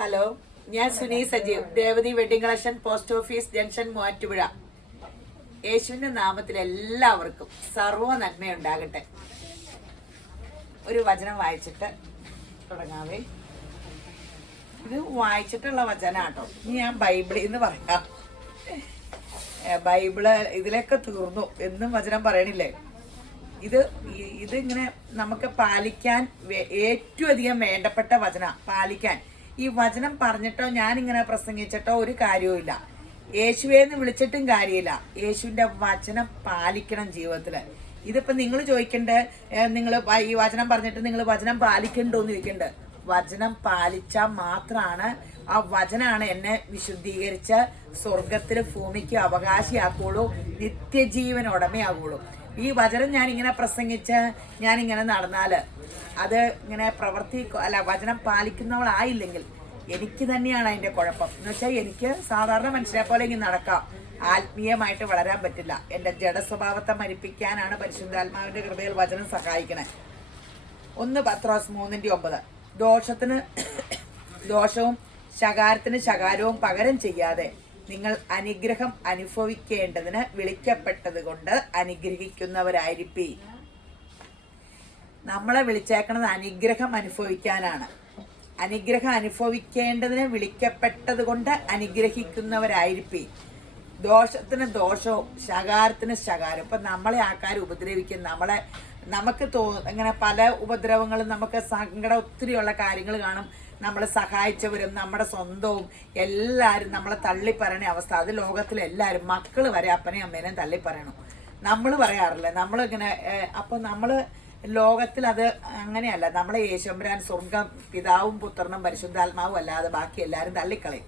Hello, ഞാൻ Suni Sajeev, Devathi wedding collection, post office junction, Muvattupuzha. യേശുവിന്റെ നാമത്തിൽ എല്ലാവർക്കും സർവ്വ നന്മയുണ്ടാകട്ടെ. ഒരു വചനം വായിച്ചിട്ട് തുടങ്ങാവേ. ഇത് വായിച്ചിട്ടുള്ള വചനാട്ടോ. ഇനി ഞാൻ ബൈബിളിൽ നിന്ന് പറയാം. ബൈബിള് ഇതിലൊക്കെ തീർന്നു എന്നും വചനം പറയണില്ലേ. ഇതിങ്ങനെ നമുക്ക് പാലിക്കാൻ ഏറ്റവും അധികം വേണ്ടപ്പെട്ട വചന. പാലിക്കാൻ ഈ വചനം പറഞ്ഞിട്ടോ ഞാനിങ്ങനെ പ്രസംഗിച്ചിട്ടോ ഒരു കാര്യവുമില്ല. യേശുവേന്ന് വിളിച്ചിട്ടും കാര്യമില്ല. യേശുവിന്റെ വചനം പാലിക്കണം ജീവിതത്തില്. ഇതിപ്പോ നിങ്ങൾ ചോദിക്കണ്ടേ, നിങ്ങൾ ഈ വചനം പറഞ്ഞിട്ട് നിങ്ങൾ വചനം പാലിക്കണ്ടോന്ന് ചോദിക്കണ്ടേ. വചനം പാലിച്ചാൽ മാത്രമാണ് ആ വചനാണ് എന്നെ വിശുദ്ധീകരിച്ച് സ്വർഗത്തില് ഭൂമിക്ക് അവകാശിയാക്കുള്ളൂ, നിത്യജീവൻ ഉടമയാകുള്ളൂ. ഈ വചനം ഞാനിങ്ങനെ പ്രസംഗിച്ച് ഞാനിങ്ങനെ നടന്നാല് അത് ഇങ്ങനെ വചനം പാലിക്കുന്നവളായില്ലെങ്കിൽ എനിക്ക് തന്നെയാണ് അതിന്റെ കുഴപ്പം. എന്ന് വെച്ചാൽ എനിക്ക് സാധാരണ മനുഷ്യരെ പോലെ ഇങ്ങനെ നടക്കാം, ആത്മീയമായിട്ട് വളരാൻ പറ്റില്ല. എന്റെ ജഡസ്വഭാവത്തെ മരിപ്പിക്കാനാണ് പരിശുദ്ധാത്മാവിന്റെ കൃപയിൽ വചനം സഹായിക്കണേ. 1 പത്രോസ് 3:9. ദോഷത്തിന് ദോഷവും ശകാരത്തിന് ശകാരവും പകരം ചെയ്യാതെ നിങ്ങൾ അനുഗ്രഹം അനുഭവിക്കേണ്ടതിന് വിളിക്കപ്പെട്ടത് കൊണ്ട് അനുഗ്രഹിക്കുന്നവരായിരിപ്പി. നമ്മളെ വിളിച്ചേക്കണത് അനുഗ്രഹം അനുഭവിക്കാനാണ്. അനുഗ്രഹം അനുഭവിക്കേണ്ടതിന് വിളിക്കപ്പെട്ടത് കൊണ്ട് അനുഗ്രഹിക്കുന്നവരായിരിപ്പി. ദോഷത്തിന് ദോഷവും ശകാരത്തിന് ശകാരം. ഇപ്പൊ നമ്മളെ ആൾക്കാർ ഉപദ്രവിക്കും, നമുക്ക് ഇങ്ങനെ പല ഉപദ്രവങ്ങളും, നമുക്ക് സങ്കടം ഒത്തിരിയുള്ള കാര്യങ്ങൾ കാണും. നമ്മളെ സഹായിച്ചവരും നമ്മുടെ സ്വന്തവും എല്ലാവരും നമ്മളെ തള്ളിപ്പറയണ അവസ്ഥ. അത് ലോകത്തിലെല്ലാവരും, മക്കള് വരെ അപ്പനെയും അമ്മേനെയും തള്ളിപ്പറയണം. നമ്മൾ പറയാറില്ല. നമ്മളിങ്ങനെ അപ്പൊ നമ്മള് ലോകത്തിൽ അത് അങ്ങനെയല്ല. നമ്മളെ യേശുമ്പരാൻ സ്വർഗം പിതാവും പുത്രനും പരിശുദ്ധാത്മാവും അല്ലാതെ ബാക്കി എല്ലാവരും തള്ളിക്കളയും.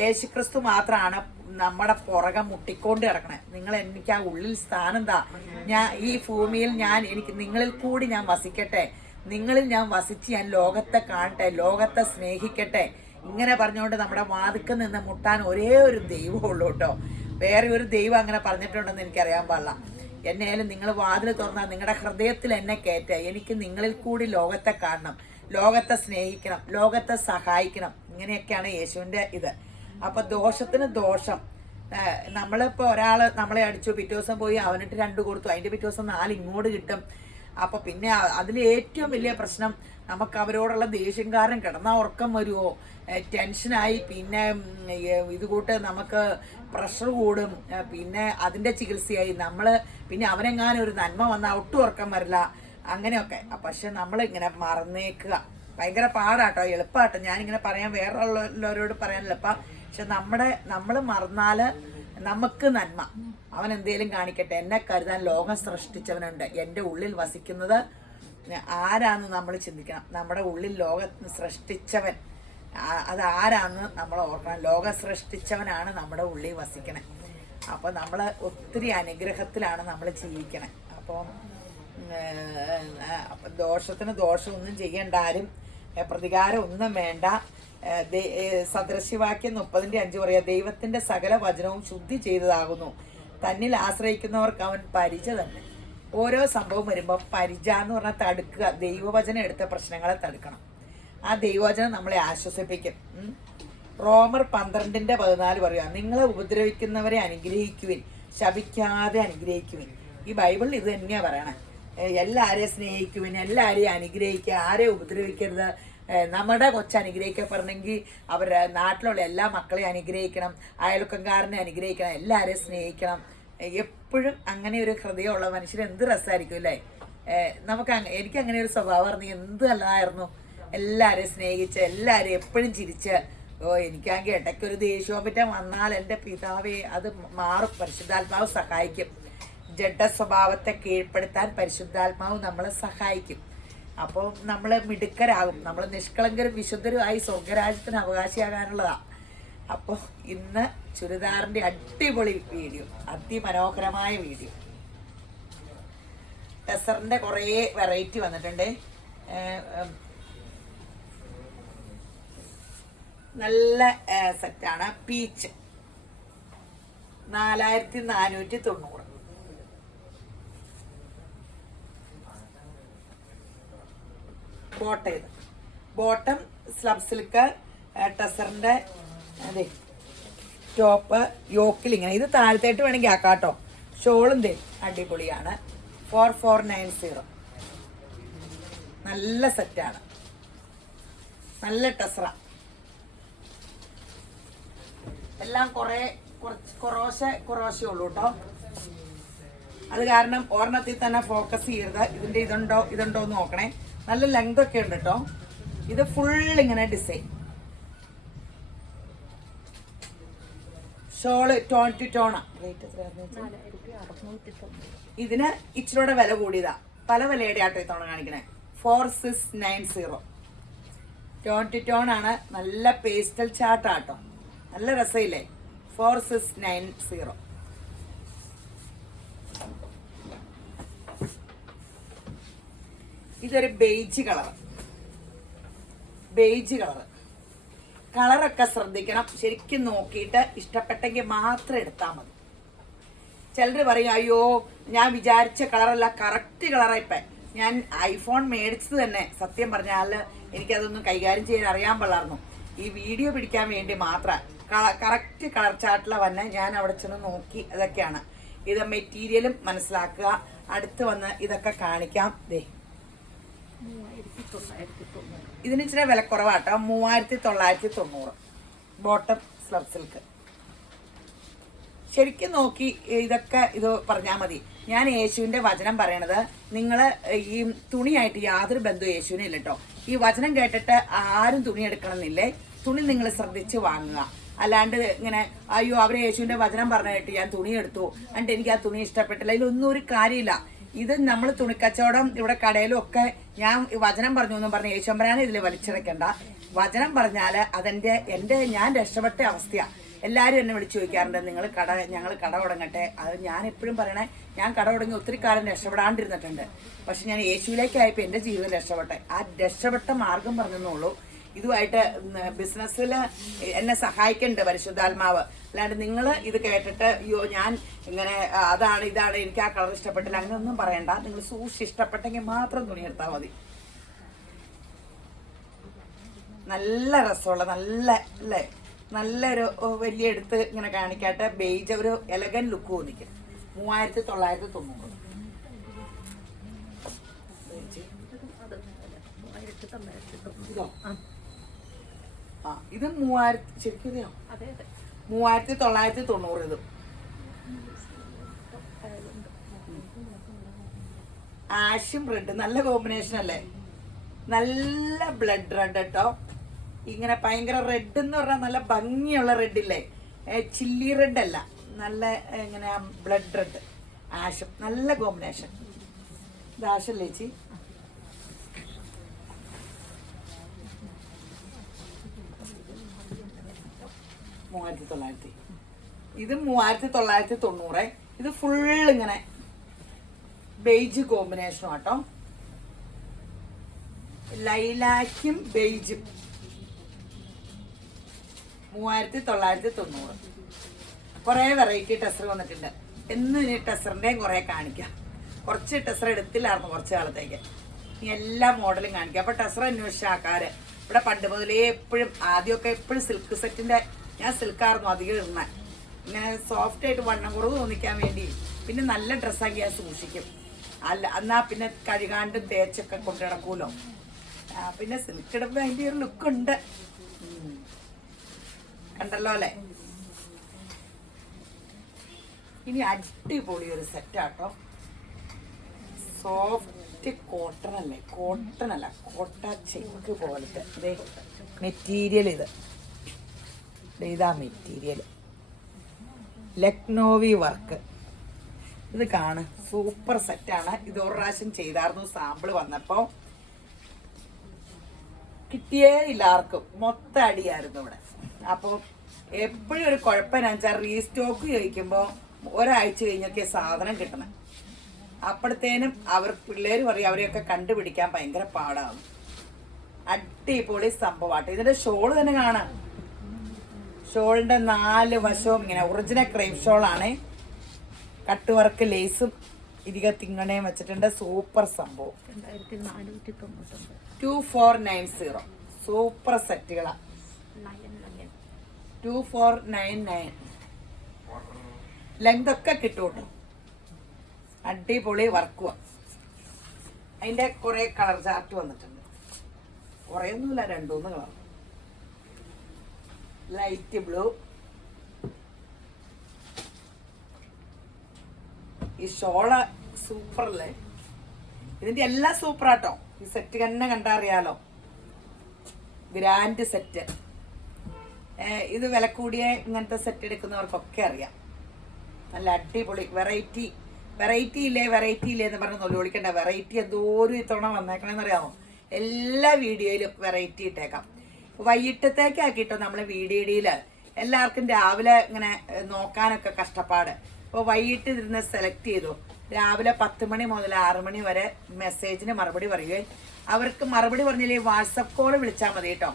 യേശുക്രിസ്തു മാത്രമാണ് നമ്മുടെ പുറകെ മുട്ടിക്കൊണ്ട് കിടക്കണേ. എനിക്ക് ആ ഉള്ളിൽ സ്ഥാനം താ. ഈ ഭൂമിയിൽ എനിക്ക് നിങ്ങളിൽ കൂടി ഞാൻ വസിക്കട്ടെ, നിങ്ങളിൽ ഞാൻ വസിച്ച് ഞാൻ ലോകത്തെ കാണട്ടെ, ലോകത്തെ സ്നേഹിക്കട്ടെ. ഇങ്ങനെ പറഞ്ഞുകൊണ്ട് നമ്മുടെ വാതിക്കൽ നിന്ന് മുട്ടാൻ ഒരേ ഒരു ദൈവമുള്ളൂ കേട്ടോ. വേറെ ഒരു ദൈവം അങ്ങനെ പറഞ്ഞിട്ടുണ്ടെന്ന് എനിക്കറിയാൻ പാടില്ല. എന്നായാലും നിങ്ങൾ വാതിൽ തുറന്നാൽ നിങ്ങളുടെ ഹൃദയത്തിൽ എന്നെ കയറ്റുക. എനിക്ക് നിങ്ങളിൽ കൂടി ലോകത്തെ കാണണം, ലോകത്തെ സ്നേഹിക്കണം, ലോകത്തെ സഹായിക്കണം. ഇങ്ങനെയൊക്കെയാണ് യേശുവിൻ്റെ ഇത്. അപ്പൊ ദോഷത്തിന് ദോഷം. നമ്മളിപ്പോൾ ഒരാള് നമ്മളെ അടിച്ചു, പിറ്റേ ദിവസം പോയി അവനിട്ട് 2 കൊടുത്തു, അതിന്റെ പിറ്റേ ദിവസം 4 ഇങ്ങോട്ട് കിട്ടും. അപ്പൊ പിന്നെ അതിൽ ഏറ്റവും വലിയ പ്രശ്നം നമുക്ക് അവരോടുള്ള ദേഷ്യം കാരണം കിടന്നാൽ ഉറക്കം വരുമോ, ടെൻഷനായി, പിന്നെ ഇതുകൂട്ട് നമുക്ക് പ്രഷർ കൂടും, പിന്നെ അതിന്റെ ചികിത്സയായി പിന്നെ അവനെങ്ങാനും ഒരു നന്മ വന്നാൽ ഒട്ടും ഉറക്കം വരില്ല, അങ്ങനെയൊക്കെ. പക്ഷെ നമ്മളിങ്ങനെ മറന്നേക്കുക ഭയങ്കര പാടാട്ടോ. എളുപ്പാട്ടോ ഞാനിങ്ങനെ പറയാൻ, വേറെ ഉള്ളവരോട് പറയാൻ എളുപ്പം. പക്ഷെ നമ്മൾ മറന്നാല് നമുക്ക് നന്മ. അവൻ എന്തേലും കാണിക്കട്ടെ, എന്നെ കരുതാൻ ലോകം സൃഷ്ടിച്ചവനുണ്ട്. എൻ്റെ ഉള്ളിൽ വസിക്കുന്നത് ആരാന്ന് നമ്മൾ ചിന്തിക്കണം. നമ്മുടെ ഉള്ളിൽ ലോകം സൃഷ്ടിച്ചവൻ അതാരാന്ന് നമ്മൾ ഓർക്കണം. ലോകം സൃഷ്ടിച്ചവനാണ് നമ്മുടെ ഉള്ളിൽ വസിക്കണേ. അപ്പോൾ നമ്മൾ ഒത്തിരി അനുഗ്രഹത്തിലാണ് നമ്മൾ ജീവിക്കണേ. അപ്പം ദോഷത്തിന് ദോഷമൊന്നും ചെയ്യേണ്ട, ആരും പ്രതികാരം ഒന്നും വേണ്ട. സദൃശ്യവാക്യം 30:5 പറയാ, ദൈവത്തിന്റെ സകല വചനവും ശുദ്ധി ചെയ്തതാകുന്നു, തന്നിൽ ആശ്രയിക്കുന്നവർക്ക് അവൻ പരിച തന്നെ. ഓരോ സംഭവം വരുമ്പോൾ പരിച എന്ന് പറഞ്ഞാൽ തടുക്കുക. ദൈവവചനം എടുത്ത പ്രശ്നങ്ങളെ തടുക്കണം. ആ ദൈവവചനം നമ്മളെ ആശ്വസിപ്പിക്കും. റോമർ 12:14 പറയുക, നിങ്ങളെ ഉപദ്രവിക്കുന്നവരെ അനുഗ്രഹിക്കുവിൻ, ശപിക്കാതെ അനുഗ്രഹിക്കുവിൻ. ഈ ബൈബിളിൽ ഇത് തന്നെയാ പറയണേ. എല്ലാരെയും സ്നേഹിക്കുവിൻ, എല്ലാരെയും അനുഗ്രഹിക്കുക, ആരെയും ഉപദ്രവിക്കരുത്. നമ്മുടെ അനുഗ്രഹിക്കപ്പെടണമെങ്കിൽ അവരുടെ നാട്ടിലുള്ള എല്ലാ മക്കളെയും അനുഗ്രഹിക്കണം, അയൽവക്കംകാരനെ അനുഗ്രഹിക്കണം, എല്ലാവരെയും സ്നേഹിക്കണം. എപ്പോഴും അങ്ങനെ ഒരു ഹൃദയമുള്ള മനുഷ്യർ എന്ത് രസമായിരിക്കും അല്ലേ. എനിക്ക് അങ്ങനെ ഒരു സ്വഭാവം ആയിരുന്നു, എന്ത് നല്ലതായിരുന്നു. എല്ലാവരെയും സ്നേഹിച്ച്, എല്ലാവരെയും എപ്പോഴും ചിരിച്ച്. എനിക്കാണെങ്കിൽ ഇടയ്ക്കൊരു ദേഷ്യോപറ്റം വന്നാൽ എൻ്റെ പിതാവേ അത് മാറും. പരിശുദ്ധാത്മാവ് സഹായിക്കും. ജഡസ്വഭാവത്തെ കീഴ്പ്പെടുത്താൻ പരിശുദ്ധാത്മാവ് നമ്മളെ സഹായിക്കും. അപ്പോൾ നമ്മൾ മിടുക്കരാകും. നമ്മൾ നിഷ്കളങ്കരും വിശുദ്ധരുമായി സ്വർഗരാജ്യത്തിന് അവകാശിയാകാനുള്ളതാ. അപ്പോൾ ഇന്ന് ചുരിദാറിന്റെ അടിപൊളി വീഡിയോ, അതിമനോഹരമായ വീഡിയോ. ടെസറിന്റെ കുറേ വെറൈറ്റി വന്നിട്ടുണ്ട്. നല്ല സെറ്റാണ്. പീച്ച് 4490. ബോട്ടം സ്ലബ് സിൽക്ക് ടെസറിൻ്റെ അതെ ടോപ്പ് യോക്കിൽ ഇങ്ങനെ. ഇത് താഴത്തേട്ട് വേണമെങ്കിൽ ആക്കാം കേട്ടോ. ഷോളും ദേ അടിപൊളിയാണ്. 4490. നല്ല സെറ്റാണ്, നല്ല ടെസറ. എല്ലാം കുറേശ്ശേ ഉള്ളൂ കേട്ടോ. അത് കാരണം ഒരെണ്ണത്തിൽ തന്നെ ഫോക്കസ് ചെയ്യരുത്. ഇതിൻ്റെ ഇതുണ്ടോ എന്ന് നോക്കണേ. നല്ല ലെങ്ത് ഒക്കെ ഉണ്ട് കേട്ടോ. ഇത് ഫുൾ ഇങ്ങനെ ഡിസൈൻ. ഷോള് ടോൺ ടു ടോണാ. ഇതിന് ഇച്ചിരൂടെ വില കൂടിയതാ. പല വിലയുടെ ആട്ടോ ഇത്തവണ കാണിക്കണേ. 4690. ടോൺ ടു ടോൺ ആണ്. നല്ല പേസ്റ്റൽ ചാർട്ടാട്ടോ. നല്ല രസമില്ലേ? 4690. ഇതൊരു ബേജ് കളർ. കളറൊക്കെ ശ്രദ്ധിക്കണം. ശരിക്കും നോക്കിയിട്ട് ഇഷ്ടപ്പെട്ടെങ്കിൽ മാത്രം എടുത്താൽ മതി. ചിലർ പറയും അയ്യോ ഞാൻ വിചാരിച്ച കളറല്ല, കറക്റ്റ് കളറാണ്. ഇപ്പം ഞാൻ ഐഫോൺ മേടിച്ചത് തന്നെ സത്യം പറഞ്ഞാൽ എനിക്കതൊന്നും കൈകാര്യം ചെയ്യാൻ അറിയാൻ പാടില്ലായിരുന്നു. ഈ വീഡിയോ പിടിക്കാൻ വേണ്ടി മാത്രം കറക്റ്റ് കളർ ചാർട്ടിൽ വന്ന് ഞാൻ അവിടെ ചെന്ന് നോക്കി. അതൊക്കെയാണ്. ഇത് മെറ്റീരിയലും മനസ്സിലാക്കുക. അടുത്ത് വന്ന് ഇതൊക്കെ കാണിക്കാം. ദേ ഇതിന് ഇച്ചിരി വിലക്കുറവാട്ടോ. 3990. Bottom slub silk. ശരിക്കും നോക്കി ഇതൊക്കെ ഇത് പറഞ്ഞാൽ മതി. ഞാൻ യേശുവിൻ്റെ വചനം പറയണത് നിങ്ങൾ ഈ തുണിയായിട്ട് യാതൊരു ബന്ധവും യേശുവിനും ഇല്ല കേട്ടോ. ഈ വചനം കേട്ടിട്ട് ആരും തുണി എടുക്കണമെന്നില്ലേ. തുണി നിങ്ങൾ ശ്രദ്ധിച്ച് വാങ്ങുക. അല്ലാണ്ട് ഇങ്ങനെ അയ്യോ അവരെ യേശുവിൻ്റെ വചനം പറഞ്ഞിട്ട് ഞാൻ തുണി എടുത്തു എന്നിട്ട് എനിക്ക് ആ തുണി ഇഷ്ടപ്പെട്ടില്ല. ഇതിലൊന്നും ഒരു കാര്യമില്ല. ഇത് നമ്മൾ തുണിക്കച്ചവടം ഇവിടെ കടയിലും ഒക്കെ ഞാൻ വചനം പറഞ്ഞു എന്നും പറഞ്ഞ് യേശുമ്പരാനെ ഇതിൽ വലിച്ചിറക്കണ്ട. വചനം പറഞ്ഞാൽ ഞാൻ രക്ഷപ്പെട്ട അവസ്ഥയാണ്. എല്ലാവരും എന്നെ വിളിച്ചു ചോദിക്കാറുണ്ട് ഞങ്ങൾ കട തുടങ്ങട്ടെ. അത് ഞാൻ എപ്പോഴും പറയണേ, ഞാൻ കട തുടങ്ങി ഒത്തിരി കാലം രക്ഷപ്പെടാണ്ടിരുന്നിട്ടുണ്ട്. പക്ഷെ ഞാൻ യേശുവിലേക്കായപ്പോൾ എൻ്റെ ജീവിതം രക്ഷപ്പെട്ടെ. ആ രക്ഷപ്പെട്ട മാർഗം പറഞ്ഞെന്നുള്ളൂ. ഇതുമായിട്ട് ബിസിനസ്സിൽ എന്നെ സഹായിക്കുന്നുണ്ട് പരിശുദ്ധാത്മാവ്. അല്ലാണ്ട് നിങ്ങൾ ഇത് കേട്ടിട്ട് അയ്യോ ഞാൻ ഇങ്ങനെ ഇതാണ് എനിക്ക് ആ കളർ ഇഷ്ടപ്പെട്ടില്ല അങ്ങനെയൊന്നും പറയണ്ട. നിങ്ങൾ സൂക്ഷിച്ച് ഇഷ്ടപ്പെട്ടെങ്കിൽ മാത്രം തുണി എടുത്താൽ മതി. നല്ല രസമുള്ള നല്ലൊരു വലിയ എടുത്ത് ഇങ്ങനെ കാണിക്കാട്ടെ. ബേജ് ഒരു എലഗൻ ലുക്ക് തോന്നിക്കും. 3990. ഇത് 3000 ശരിക്കും 3990. ഇത് ആഷും റെഡ് നല്ല കോമ്പിനേഷൻ അല്ലേ? നല്ല ബ്ലഡ് റെഡ് കേട്ടോ. ഇങ്ങനെ ഭയങ്കര റെഡ് എന്ന് പറഞ്ഞാൽ നല്ല ഭംഗിയുള്ള റെഡില്ലേ, ചില്ലി റെഡ് അല്ല, നല്ല ഇങ്ങനെ ബ്ലഡ് റെഡ് ആഷും നല്ല കോമ്പിനേഷൻ. ഇത് ആഷല്ലേ ചേച്ചി? ഇത് 3990. ഇത് ഫുൾ ഇങ്ങനെ ബേജ് കോമ്പിനേഷനും ആട്ടോ. ലൈലാക്കും ബേജും. 3990. കുറേ വെറൈറ്റി ടെസർ വന്നിട്ടുണ്ട്. ഇന്ന് ഇനി ടെസറിൻ്റെയും കുറേ കാണിക്കാം. കുറച്ച് ടെസർ എടുത്തില്ലായിരുന്നു കുറച്ച് കാലത്തേക്ക്. ഇനി എല്ലാ മോഡലും കാണിക്കാം. അപ്പോൾ ടെസർ അന്വേഷിച്ച ആൾക്കാർ ഇവിടെ പണ്ട് മുതലേ ആദ്യമൊക്കെ എപ്പോഴും സിൽക്ക് സെറ്റിൻ്റെ, ഞാൻ സിൽക്കായിരുന്നു അധികം ഇടുന്നത്. ഇങ്ങനെ സോഫ്റ്റ് ആയിട്ട് വണ്ണം കുറവ് തോന്നിക്കാൻ വേണ്ടി. പിന്നെ നല്ല ഡ്രസ്സാക്കി ഞാൻ സൂക്ഷിക്കും. എന്നാൽ പിന്നെ കഴുകാണ്ടും തേച്ചൊക്കെ കൊണ്ടു കിടക്കൂലോ. പിന്നെ സിൽക്ക് ഇടുമ്പോൾ അതിൻ്റെ ഒരു ലുക്കുണ്ട്. കണ്ടല്ലോ അല്ലേ? ഇനി അടിപൊളി ഒരു സെറ്റാട്ടോ. സോഫ്റ്റ് കോട്ടൺ അല്ലേ, കോട്ട ചെക്ക് പോലത്തെ മെറ്റീരിയൽ. ഇതാ മെറ്റീരിയൽ ലക്നോവി വർക്ക്. ഇത് കാണും, സൂപ്പർ സെറ്റാണ്. ഇത് ഒരു പ്രാവശ്യം ചെയ്തായിരുന്നു. സാമ്പിൾ വന്നപ്പോൾ കിട്ടിയേ ഇല്ല ആർക്കും. മൊത്തം അടിയായിരുന്നു ഇവിടെ. അപ്പോൾ എപ്പോഴും ഒരു കുഴപ്പമെന്നു വെച്ചാൽ റീസ്റ്റോക്ക് ചോദിക്കുമ്പോൾ ഒരാഴ്ച കഴിഞ്ഞൊക്കെ സാധനം കിട്ടണം. അപ്പോഴത്തേനും പിള്ളേർ പറയും അവരെയൊക്കെ കണ്ടുപിടിക്കാൻ ഭയങ്കര പാടാകും. അടിപൊളി സംഭവമാട്ടോ. ഇതിൻ്റെ ഷോള് തന്നെ കാണാം. ഷോളിൻ്റെ 4 വശവും ഇങ്ങനെ ഒറിജിനൽ ക്രേപ്പ് ഷോളാണ്. കട്ട് വർക്ക് ലേസും തിങ്ങണയും വെച്ചിട്ടുണ്ട്. സൂപ്പർ സംഭവം. 2490. സൂപ്പർ സെറ്റുകളാണ്. 2499. ലെങ്ത് ഒക്കെ കിട്ടും കേട്ടോ. അടിപൊളി വർക്കുക. അതിൻ്റെ കുറേ കളർ ചാർട്ട് വന്നിട്ടുണ്ട്. കുറേ ഒന്നുമില്ല, 2-3 കളർ. ലൈറ്റ് ബ്ലൂ, ഈ ഷോള് സൂപ്പറല്ലേ. ഇതിന്റെ എല്ലാം സൂപ്പറാട്ടോ. ഈ സെറ്റ് തന്നെ കണ്ടാ അറിയാലോ, ഗ്രാൻഡ് സെറ്റ്. ഇത് വില കൂടിയ ഇങ്ങനത്തെ സെറ്റ് എടുക്കുന്നവർക്കൊക്കെ അറിയാം. നല്ല അടിപൊളി വെറൈറ്റി ഇല്ലേ എന്ന് പറഞ്ഞ് നൊല്ലി വിളിക്കണ്ട. വെറൈറ്റി എന്തോരം ഇത്തവണ വന്നേക്കണമെന്ന് അറിയാമോ? എല്ലാ വീഡിയോയിലും വെറൈറ്റി ഇട്ടേക്കാം. വൈകിട്ടത്തേക്കാക്കിട്ടോ നമ്മൾ വീഡിയോയിൽ എല്ലാവർക്കും രാവിലെ ഇങ്ങനെ നോക്കാനൊക്കെ കഷ്ടപ്പാട്. അപ്പോൾ വൈകിട്ട് ഇരുന്ന് സെലക്ട് ചെയ്തു. രാവിലെ 10 മണി മുതൽ 6 മണി വരെ മെസ്സേജിന് മറുപടി പറയുകയും അവർക്ക് മറുപടി പറഞ്ഞില്ലേ വാട്സപ്പ് കോൾ വിളിച്ചാൽ മതി കേട്ടോ.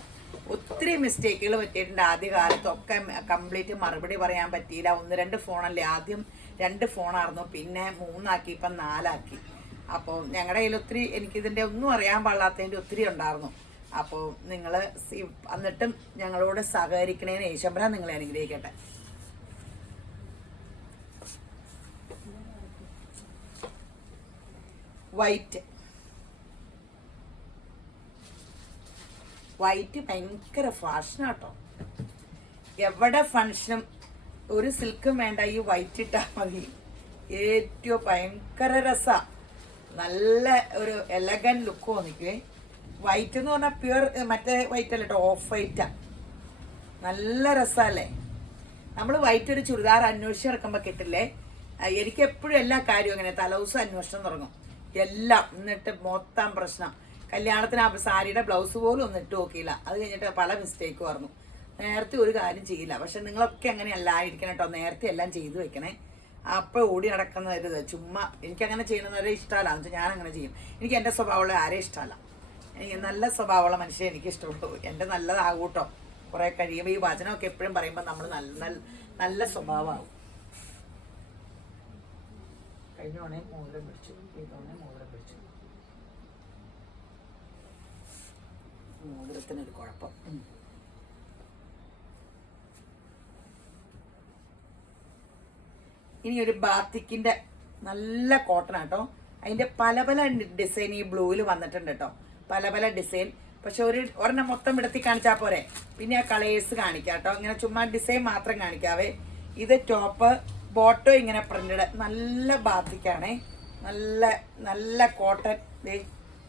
ഒത്തിരി മിസ്റ്റേക്കുകൾ പറ്റിയിട്ടുണ്ട്. ആദ്യ കാലത്തൊക്കെ കംപ്ലീറ്റ് മറുപടി പറയാൻ പറ്റിയില്ല. 1-2 ഫോണല്ലേ. ആദ്യം 2 ഫോണായിരുന്നു, പിന്നെ 3 ആക്കി, ഇപ്പം 4 ആക്കി. അപ്പോൾ ഞങ്ങളുടെ കയ്യിൽ ഒത്തിരി എനിക്കിതിൻ്റെ ഒന്നും അറിയാൻ പാടില്ലാത്തതിൻ്റെ ഒത്തിരി ഉണ്ടായിരുന്നു. അപ്പോൾ നിങ്ങൾ എന്നിട്ടും ഞങ്ങളോട് സഹകരിക്കണേന് യേശുമ്പരാൻ നിങ്ങളെ അനുഗ്രഹിക്കട്ടെ. വൈറ്റ് ഭയങ്കര ഫാഷനാട്ടോ. എവിടെ ഫങ്ഷനും ഒരു സിൽക്കും വേണ്ട, ഈ വൈറ്റ് ഇട്ടാൽ മതി. ഏറ്റവും ഭയങ്കര രസാ. നല്ല ഒരു എലഗൻ ലുക്ക് തോന്നിക്കുവേ. വൈറ്റ് എന്ന് പറഞ്ഞാൽ പ്യുവർ മറ്റേ വൈറ്റ് അല്ല കേട്ടോ, ഓഫ് വൈറ്റാ. നല്ല രസമല്ലേ. നമ്മൾ വൈറ്റ് ഒരു ചുരിദാർ അന്വേഷിച്ച് നടക്കുമ്പോൾ കിട്ടില്ലേ. എനിക്ക് എപ്പോഴും എല്ലാ കാര്യവും അങ്ങനെ തലേദിവസം അന്വേഷണം തുടങ്ങും എല്ലാം. എന്നിട്ട് മൊത്തം പ്രശ്നം. കല്യാണത്തിന് ആ സാരിയുടെ ബ്ലൗസ് പോലും ഒന്നും ഇട്ട് നോക്കിയില്ല. അത് കഴിഞ്ഞിട്ട് പല മിസ്റ്റേക്ക് പറഞ്ഞു. നേരത്തെ ഒരു കാര്യം ചെയ്യില്ല. പക്ഷെ നിങ്ങളൊക്കെ അങ്ങനെയല്ല ആയിരിക്കണം കേട്ടോ. നേരത്തെ എല്ലാം ചെയ്തു വെക്കണേ. അപ്പോൾ ഓടി നടക്കുന്ന ഒരു ചുമ്മാ എനിക്കങ്ങനെ ചെയ്യണമെന്നവരെ ഇഷ്ടമല്ല. എന്ന് വെച്ചാൽ ഞാനങ്ങനെ ചെയ്യും. എനിക്ക് എൻ്റെ സ്വഭാവമുള്ള ആരെയും ഇഷ്ടമല്ല. എനിക്ക് നല്ല സ്വഭാവമുള്ള മനുഷ്യരെ എനിക്ക് ഇഷ്ടമുള്ളൂ. എൻ്റെ നല്ലതാകൂട്ടോ. കുറേ കഴിയുമ്പോൾ ഈ വചനമൊക്കെ എപ്പോഴും പറയുമ്പോൾ നമ്മൾ നല്ല സ്വഭാവമാകും. കഴിഞ്ഞ തവണ മോതിരം പിടിച്ചു, ഈ തവണ മോതിരം പിടിച്ചു. മോതിരത്തിനൊരു കുഴപ്പം. ഇനി ഒരു ബാത്തിക്കിന്റെ നല്ല കോട്ടൺ ആട്ടോ. അതിന്റെ പല ഡിസൈൻ ഈ ബ്ലൂവിൽ വന്നിട്ടുണ്ട് കേട്ടോ. പല ഡിസൈൻ. പക്ഷെ ഒരെണ്ണം മൊത്തം വിടത്തി കാണിച്ചാൽ പോരെ. പിന്നെ ആ കളേഴ്സ് കാണിക്കാം കേട്ടോ. ഇങ്ങനെ ചുമ്മാ ഡിസൈൻ മാത്രം കാണിക്കാവേ. ഇത് ടോപ്പ് ബോട്ടോ ഇങ്ങനെ പ്രിന്റഡ്. നല്ല ബാത്തിക്കാണേ. നല്ല കോട്ടൺ.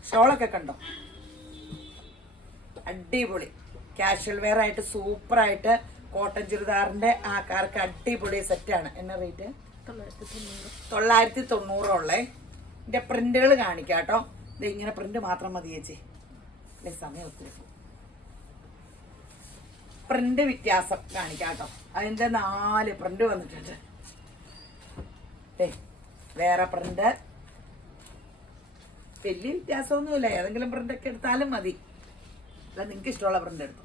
ഷോളൊക്കെ കണ്ടോ, അടിപൊളി. കാഷ്വൽ വെയർ ആയിട്ട് സൂപ്പറായിട്ട് കോട്ടൺ ചുരിദാറിന്റെ ആക്കാർക്ക് അടിപൊളി സെറ്റാണ്. എന്നാ റേറ്റ്? 990 ഉള്ളേ. ഇതിന്റെ പ്രിന്റുകൾ കാണിക്കാം കേട്ടോ. ഇത് ഇങ്ങനെ പ്രിന്റ് മാത്രം മതി ചേച്ചി, അല്ലെ സമയം ഒത്തിരി. പ്രിന്റ് വ്യത്യാസം കാണിക്കാം കേട്ടോ. അതിന്റെ 4 പ്രിന്റ് വന്നിട്ടുണ്ട്. വേറെ പ്രിന്റ് വലിയ വ്യത്യാസമൊന്നുമില്ല. ഏതെങ്കിലും പ്രിന്റ് ഒക്കെ എടുത്താലും മതി. അല്ല, നിങ്ങൾക്ക് ഇഷ്ടമുള്ള പ്രിന്റ് എടുത്തു.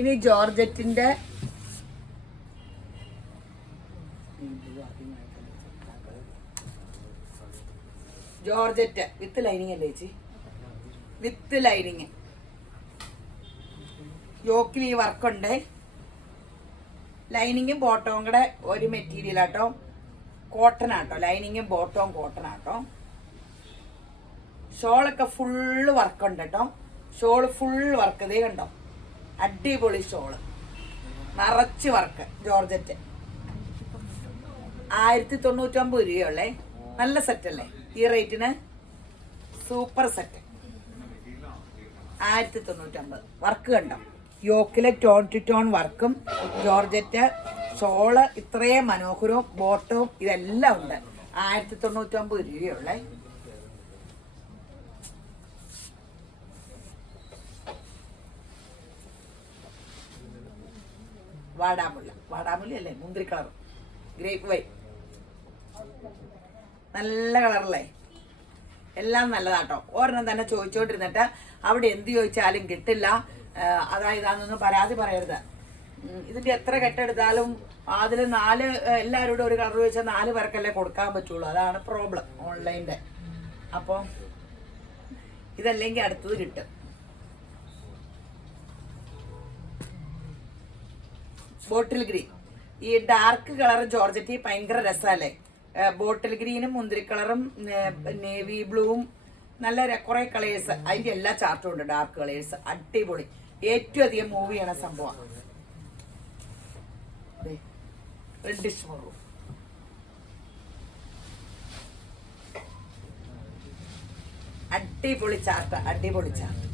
ഇനി ജോർജറ്റിന്റെ വിത്ത് ലൈനിങ് അല്ലേ ചേച്ചി? With lining. യോക്കിൽ ഈ വർക്കുണ്ട്. ലൈനിങ്ങും ബോട്ടവും കൂടെ ഒരു മെറ്റീരിയൽ ആട്ടോ. കോട്ടൺ ആട്ടോ. ലൈനിങ്ങും ബോട്ടവും കോട്ടൺ ആട്ടോ. ഷോളൊക്കെ ഫുള്ള് വർക്കുണ്ട് കേട്ടോ. Shawl full work. ഇതേ കണ്ടോ, അടിപൊളി ഷോള്, നിറച്ച് വർക്ക്. ജോർജറ്റ് 1099 രൂപയുള്ളേ. നല്ല സെറ്റല്ലേ ഈ റേറ്റിന്? Super set. 1099. വർക്ക് കണ്ടോ, യോക്കിലെ ടോൺ ടു ടോൺ വർക്കും ജോർജറ്റ് ഷോള് ഇത്രയും മനോഹരവും ബോട്ടവും ഇതെല്ലാം ഉണ്ട്. 1099 രൂപയുള്ളേ. വാടാമുല്ല അല്ലേ, മുന്തിരി കളർ, ഗ്രേപ്പ് വൈൻ. നല്ല കളറല്ലേ. എല്ലാം നല്ലതാട്ടോ. ഒരെണ്ണം തന്നെ ചോദിച്ചോണ്ടിരുന്നിട്ട് അവിടെ എന്ത് ചോദിച്ചാലും കിട്ടില്ല, അതായതാണെന്നൊന്നും പരാതി പറയരുത്. ഇതിന്റെ എത്ര കെട്ടെടുത്താലും അതിൽ 4 എല്ലാവരോടും ഒരു കളർ ചോദിച്ചാൽ 4 പേർക്കല്ലേ കൊടുക്കാൻ പറ്റുള്ളൂ. അതാണ് പ്രോബ്ലം ഓൺലൈൻ്റെ. അപ്പോൾ ഇതല്ലെങ്കിൽ അടുത്തത് കിട്ടും. ബോട്ടിൽ ഗ്രീൻ, ഈ ഡാർക്ക് കളർ ജോർജറ്റി ഭയങ്കര രസമല്ലേ. ബോട്ടിൽ ഗ്രീനും മുന്തിരി കളറും നേവി ബ്ലൂവും നല്ല കുറെ കളേഴ്സ്, അതിന്റെ എല്ലാ ചാർട്ടും ഉണ്ട്. ഡാർക്ക് കളേഴ്സ് അടിപൊളി, ഏറ്റവും അധികം മൂവ് ചെയ്യണ സംഭവം. റെഡിഷ് മെറൂൺ, അടിപൊളി ചാർട്ട്, അടിപൊളി chart.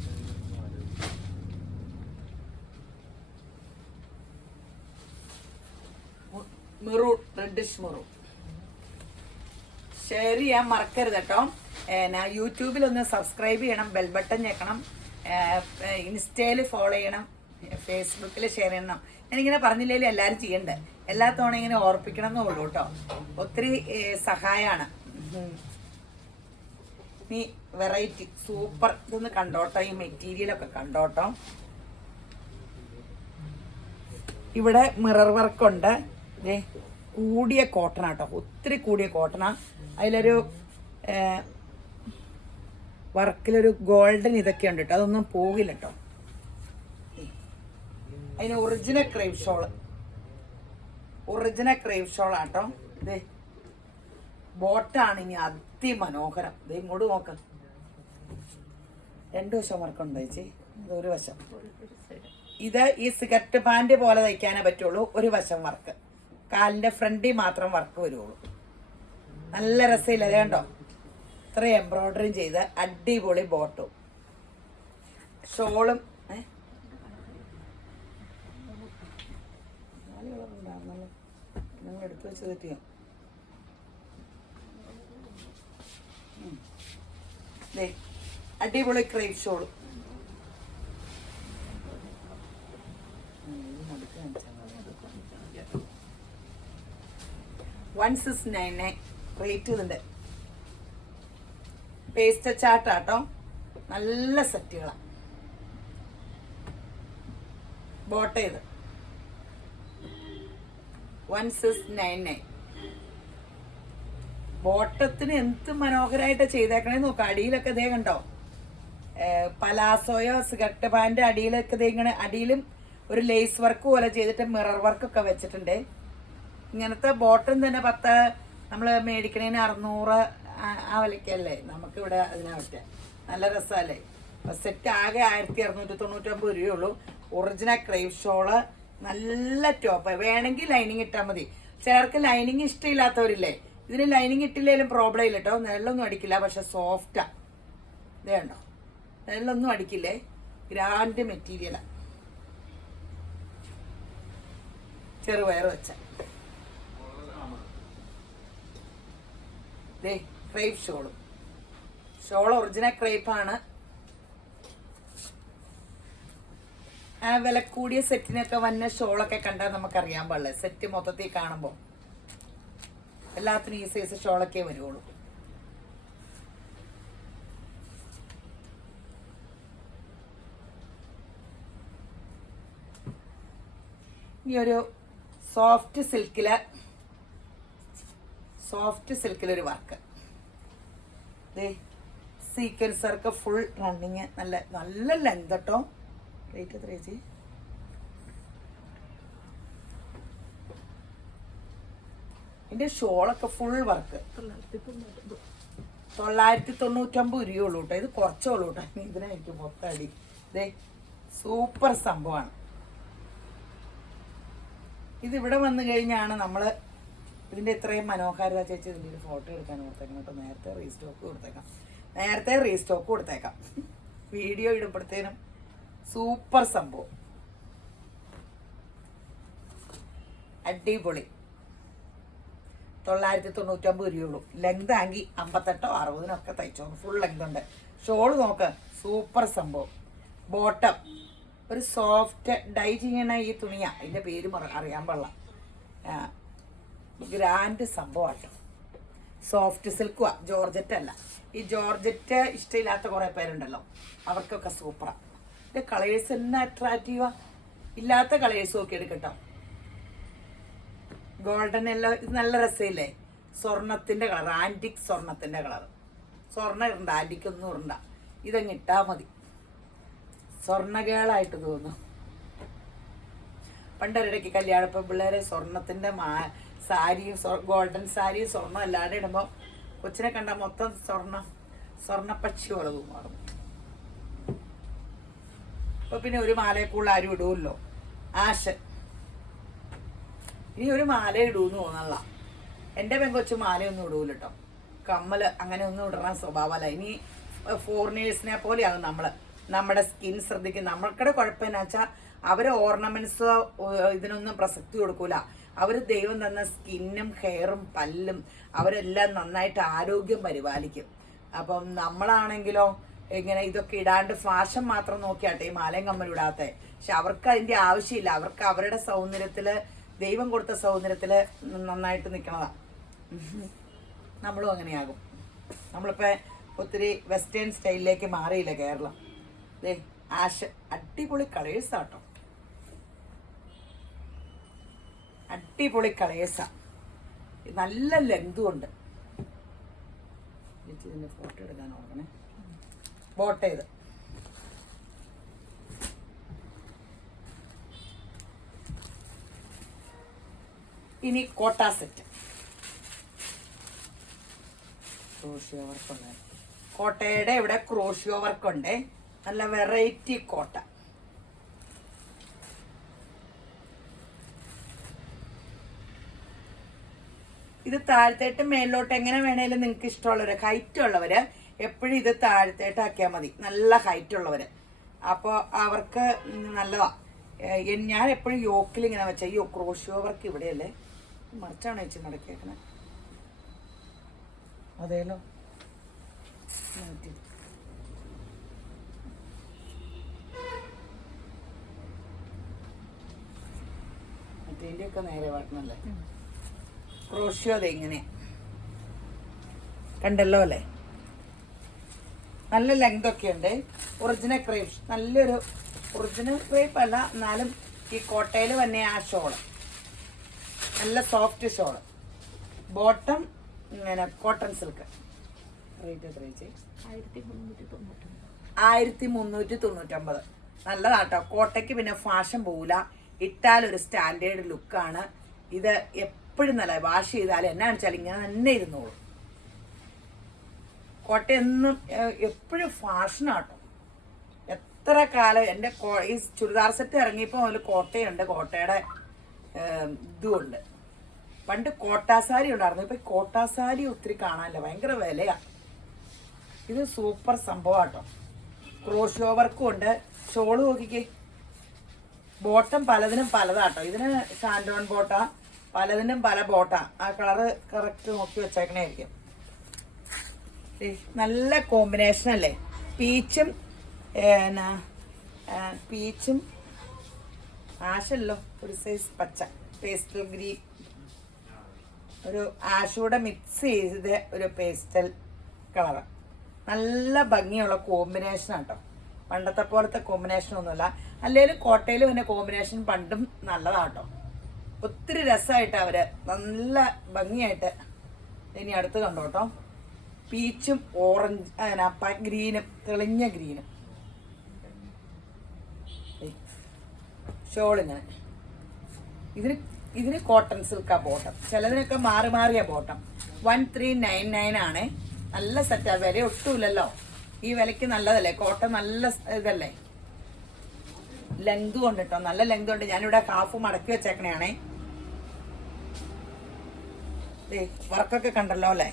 Maroon, reddish maroon. Share ചെയ്യാൻ മറക്കരുത് കേട്ടോ. യൂട്യൂബിലൊന്ന് സബ്സ്ക്രൈബ് ചെയ്യണം, ബെൽ ബട്ടൺ ഞെക്കണം, ഇൻസ്റ്റയിൽ ഫോളോ ചെയ്യണം, ഫേസ്ബുക്കിൽ ഷെയർ ചെയ്യണം. ഞാനിങ്ങനെ പറഞ്ഞില്ലെങ്കിലും എല്ലാവരും ചെയ്യണ്ടേ, എല്ലാ തവണ ഇങ്ങനെ ഓർപ്പിക്കണം എന്നേ ഉള്ളൂ കേട്ടോ. ഒത്തിരി സഹായമാണ്. ഈ വെറൈറ്റി സൂപ്പർ, ഇതൊന്ന് കണ്ടോട്ടോ, ഈ മെറ്റീരിയലൊക്കെ കണ്ടോട്ടോ. ഇവിടെ മിറർ വർക്കുണ്ട്. ഇതേ കൂടിയ കോട്ടണ കേട്ടോ, ഒത്തിരി കൂടിയ കോട്ടണ. അതിലൊരു വർക്കിലൊരു ഗോൾഡൻ ഇതൊക്കെ ഉണ്ട് കേട്ടോ, അതൊന്നും പോകില്ല കേട്ടോ. അതിന് original crepe shawl, original crepe ഷോളാട്ടോ. ഇത് ബോട്ടാണ് ഇനി അതിമനോഹരം. ഇത് ഇങ്ങോട്ട് നോക്ക, 2 വശം വർക്കുണ്ട് ചേച്ചി, ഇതൊരു വശം. ഇത് ഈ സിഗരറ്റ് പാൻറ് പോലെ തയ്ക്കാനേ പറ്റുള്ളൂ, ഒരു വശം വർക്ക്. കാലിൻ്റെ ഫ്രണ്ടിൽ മാത്രം വർക്ക് വരുള്ളൂ. നല്ല രസമില്ല, അത് കണ്ടോ, ഇത്ര എംബ്രോയിഡറിയും ചെയ്ത് അടിപൊളി ബോട്ടും ഷോളും. നിങ്ങൾ എടുത്തു വെച്ച് തെറ്റിയോ? അടിപൊളി ക്രേപ്പ് ഷോളും. $1,699 റേറ്റ് ഇതിൻ്റെ. പേസ്റ്റ് ചാട്ടാട്ടോ, നല്ല സെറ്റുകളാണ്. ബോട്ട ഇത് 1699. ബോട്ടത്തിന് എന്ത് മനോഹരമായിട്ട് ചെയ്തേക്കണേ നോക്കാം. അടിയിലൊക്കെ ഇതേ കണ്ടോ, പലാസോയോ സിഗരറ്റ് പാൻ്റെ അടിയിലൊക്കെ ഇതേ ഇങ്ങനെ, അടിയിലും ഒരു ലേസ് വർക്ക് പോലെ ചെയ്തിട്ട് മിറർ വർക്കൊക്കെ വെച്ചിട്ടുണ്ട്. ഇങ്ങനത്തെ ബോട്ടം തന്നെ നമ്മൾ മേടിക്കണേന് 600 ആ വിലക്കല്ലേ നമുക്കിവിടെ അതിനെ പറ്റുക. നല്ല രസമല്ലേ. സെറ്റ് ആകെ 1699 രൂപയുള്ളൂ. ഒറിജിനൽ ക്രേവ് ഷോള്, നല്ല ടോപ്പ്. വേണമെങ്കിൽ ലൈനിങ് ഇട്ടാൽ മതി. ചിലർക്ക് ലൈനിങ് ഇഷ്ടമില്ലാത്തവരില്ലേ, ഇതിന് ലൈനിങ് ഇട്ടില്ലെങ്കിലും പ്രോബ്ലം ഇല്ല കേട്ടോ. നിഴലൊന്നും അടിക്കില്ല, പക്ഷെ സോഫ്റ്റാ. ഇതേ കണ്ടോ, നിഴലൊന്നും അടിക്കില്ലേ, ഗ്രാൻഡ് മെറ്റീരിയലാ. ചെറുപയർ വെച്ച ക്രേപ്പ് ഷോളും. ഷോൾ ഒറിജിനൽ ക്രേപ്പാണ്. ആ വില കൂടിയ സെറ്റിനൊക്കെ വന്ന ഷോളൊക്കെ കണ്ടാൽ നമുക്കറിയാൻ പാടില്ല. സെറ്റ് മൊത്തത്തിൽ കാണുമ്പോൾ എല്ലാത്തിനും ഈ സൈസ് ഷോളൊക്കെ വരുള്ളൂ. ഈ ഒരു സോഫ്റ്റ് സിൽക്കിലൊരു work, sequins work full running. നല്ല ലെങ്ത് കേട്ടോ. റേറ്റ് എത്ര ചേച്ചി? ഇതിന്റെ ഷോളൊക്കെ ഫുൾ വർക്ക് 999 രൂപയുള്ളൂ കേട്ടോ. ഇത് കുറച്ചുള്ളൂ കേട്ടോ, ഇതിനായിരിക്കും മൊത്തടി. ഇതേ സൂപ്പർ സംഭവമാണ്. ഇതിവിടെ വന്നു കഴിഞ്ഞാണ് നമ്മൾ ഇതിൻ്റെ ഇത്രയും മനോഹാരിത. ചേച്ചി ഇതിൻ്റെ ഒരു ഫോട്ടോ എടുക്കാൻ കൊടുത്തേക്കാം കേട്ടോ. നേരത്തെ റീസ്റ്റോക്ക് കൊടുത്തേക്കാം. വീഡിയോ ഇടുമ്പോഴത്തേനും സൂപ്പർ സംഭവം, അടിപൊളി. 999 രൂപയുള്ളൂ. ലെങ്ത് ആണെങ്കിൽ 58 60 തയ്ച്ചോളൂ. ഫുൾ ലെങ്ത് ഉണ്ട്. ഷോള് നോക്ക്, സൂപ്പർ സംഭവം. ബോട്ടം ഒരു സോഫ്റ്റ് ഡൈ ചെയ്യണ ഈ തുണിയാ, അതിൻ്റെ പേര് അറിയാൻ പാടില്ല. ഗ്രാൻഡ് സംഭവമാട്ടോ. സോഫ്റ്റ് സിൽക്കുവാ, ജോർജറ്റ് അല്ല. ഈ ജോർജറ്റ് ഇഷ്ടമില്ലാത്ത കുറേ പേരുണ്ടല്ലോ, അവർക്കൊക്കെ സൂപ്പറാണ്. ഇതിൻ്റെ കളേഴ്സ് തന്നെ അട്രാക്റ്റീവാ. ഇല്ലാത്ത കളേഴ്സ് നോക്കി എടുക്കട്ടോ. ഗോൾഡൻ എല്ലാം ഇത് നല്ല രസമില്ലേ. സ്വർണത്തിൻ്റെ കളർ, ആൻറ്റിക് സ്വർണത്തിൻ്റെ കളർ. സ്വർണ്ണം ഇടണ്ട, ആൻറ്റിക്കൊന്നും ഇടണ്ട. ഇതങ്ങ് ഇട്ടാൽ മതി. സ്വർണ്ണകേളായിട്ട് തോന്നും. പണ്ടൊരിടയ്ക്ക് കല്യാണപ്പം പിള്ളേരെ സ്വർണത്തിൻ്റെ സാരിയും ഗോൾഡൻ സാരിയും സ്വർണ്ണം അല്ലാതെ ഇടുമ്പോൾ കൊച്ചിനെ കണ്ട മൊത്തം സ്വർണ്ണപ്പക്ഷി പോലെ തോന്നുമാറും. അപ്പോൾ പിന്നെ ഒരു മാലയെ കൂടുതൽ ആരും ഇടുമല്ലോ. ആശ ഇനി ഒരു മാല ഇടൂന്ന് തോന്നല്ല. എൻ്റെ പെങ്കൊച്ചു മാലയൊന്നും ഇടൂല കേട്ടോ. കമ്മൽ അങ്ങനെ ഒന്നും ഇടണ സ്വഭാവമല്ല. ഇനി ഫോറിനേഴ്സിനെ പോലെയാകും നമ്മുടെ സ്കിൻ ശ്രദ്ധിക്കും. നമ്മൾക്കിടെ കുഴപ്പം എന്നാ വെച്ചാൽ അവർ ഓർണമെന്റ്സോ ഇതിനൊന്നും പ്രസക്തി കൊടുക്കൂല. അവർ ദൈവം തന്ന സ്കിന്നും ഹെയറും പല്ലും അവരെല്ലാം നന്നായിട്ട് ആരോഗ്യം പരിപാലിക്കും. അപ്പം നമ്മളാണെങ്കിലോ ഇങ്ങനെ ഇതൊക്കെ ഇടാണ്ട് ഫാഷൻ മാത്രം നോക്കിയാട്ടെ ഈ മാലയും കമ്മലും ഇടാത്തെ. പക്ഷെ അവർക്ക് അതിൻ്റെ ആവശ്യമില്ല. അവർക്ക് അവരുടെ സൗന്ദര്യത്തിൽ, ദൈവം കൊടുത്ത സൗന്ദര്യത്തിൽ നന്നായിട്ട് നിൽക്കണതാ. നമ്മളും അങ്ങനെയാകും. നമ്മളിപ്പോൾ ഒത്തിരി വെസ്റ്റേൺ സ്റ്റൈലിലേക്ക് മാറിയില്ല കേരളം. അടിപൊളി കളേഴ്സാട്ടോ, അടിപൊളി കളേഴ്സാ. നല്ല ലെങ്തും ഉണ്ട്. ഇതിൻ്റെ ഫോട്ടോ എടുക്കാൻ നോക്കണേ. ബോട്ട് ചെയ്ത് ഇനി കോട്ട സെറ്റ്. ക്രോഷിയോ വർക്കുണ്ട്. കോട്ടയുടെ ഇവിടെ ക്രോഷിയോ വർക്കുണ്ട്. നല്ല വെറൈറ്റി കോട്ട. ഇത് താഴത്തേട്ട് മേലോട്ട് എങ്ങനെ വേണേലും നിങ്ങൾക്ക് ഇഷ്ടമുള്ളവര്, ഹൈറ്റ് ഉള്ളവര് എപ്പോഴും ഇത് താഴത്തേട്ട് ആക്കിയാൽ മതി. നല്ല ഹൈറ്റ് ഉള്ളവര്. അപ്പോൾ അവർക്ക് നല്ലതാ. ഞാൻ എപ്പോഴും യോക്കിൽ ഇങ്ങനെ വെച്ചാൽ ഈ ക്രോഷിയോ വർക്ക് ഇവിടെയല്ലേ, മറിച്ചാണ് വെച്ച് മടക്കിയേക്കണേ. അതേലോ മറ്റേൻ്റെയൊക്കെ നേരെ വരണല്ലേ. ക്രോഷിയോ അതെ ഇങ്ങനെ കണ്ടല്ലോ അല്ലേ. നല്ല ലെങ്ത് ഒക്കെ ഉണ്ട്. ഒറിജിനൽ ക്രേപ്പ്, നല്ലൊരു ഒറിജിനൽ ക്രേപ്പ് അല്ല എന്നാലും ഈ കോട്ടയിൽ തന്നെ ആ ഷോള് നല്ല സോഫ്റ്റ് ഷോള്. ബോട്ടം ഇങ്ങനെ കോട്ടൺ സിൽക്ക്. റേറ്റ് എത്ര ചേച്ചി? 1399. നല്ലതാട്ടോ. കോട്ടയ്ക്ക് പിന്നെ ഫാഷൻ പോവില്ല. ഇട്ടാലൊരു സ്റ്റാൻഡേർഡ് ലുക്കാണ്. ഇത് എപ്പോഴും നല്ല വാഷ് ചെയ്താലും എന്നാ വെച്ചാൽ ഇങ്ങനെ തന്നെ ഇരുന്നോളൂ. കോട്ട എന്നും എപ്പോഴും ഫാഷനാട്ടോ. എത്ര കാലം എൻ്റെ ഈ ചുരിദാർ സെറ്റ് ഇറങ്ങിയപ്പോൾ അതിൽ കോട്ടയുണ്ട്, കോട്ടയുടെ ഇതുമുണ്ട്. പണ്ട് കോട്ടാസാരി ഉണ്ടായിരുന്നു. ഇപ്പം കോട്ടാസാരി ഒത്തിരി കാണാനില്ല, ഭയങ്കര വിലയാണ്. ഇത് സൂപ്പർ സംഭവമാട്ടോ. ക്രോഷിയോ വർക്കും ഉണ്ട്. ഷോള് നോക്കിക്കേ. ബോട്ടം പലതിനും പലതാട്ടോ. ഇതിന് ഷാൻഡോൺ ബോട്ടാ, പലതിനും പല ബോട്ടാ. ആ കളറ് കറക്റ്റ് നോക്കി വെച്ചേക്കണായിരിക്കും. നല്ല കോമ്പിനേഷൻ അല്ലേ. പീച്ചും പീച്ചും ആഷല്ലോ, ഒരു സൈസ് പച്ച, പേസ്റ്റൽ ഗ്രീൻ, ഒരു ആഷൂടെ മിക്സ് ചെയ്ത് ഒരു പേസ്റ്റൽ കളറ്. നല്ല ഭംഗിയുള്ള കോമ്പിനേഷൻ ആട്ടോ. പണ്ടത്തെ പോലത്തെ കോമ്പിനേഷൻ ഒന്നുമില്ല. അല്ലെങ്കിലും കോട്ടയിൽ പിന്നെ കോമ്പിനേഷൻ പണ്ടും നല്ലതാട്ടോ. ഒത്തിരി രസമായിട്ട് അവര് നല്ല ഭംഗിയായിട്ട്. ഇനി അടുത്ത് കണ്ടോട്ടോ. പീച്ചും ഓറഞ്ച് ഗ്രീനും, തെളിഞ്ഞ ഗ്രീനും. ഷോളിങ്ങനെ ഇതിന് കോട്ടൺ സിൽക്കാ ബോട്ടം. ചിലതിനൊക്കെ മാറി മാറിയ ബോട്ടം. 1399 ആണ്. നല്ല സെറ്റാ. വില ഒട്ടുമില്ലല്ലോ. ഈ വിലയ്ക്ക് നല്ലതല്ലേ. കോട്ടൺ നല്ല ഇതല്ലേ. ലെങ്തും ഉണ്ട് കേട്ടോ. നല്ല ലെങ്തും ഉണ്ട്. ഞാനിവിടെ ഹാഫ് മടക്കി വെച്ചേക്കണേ. വർക്കൊക്കെ കണ്ടല്ലോ അല്ലേ.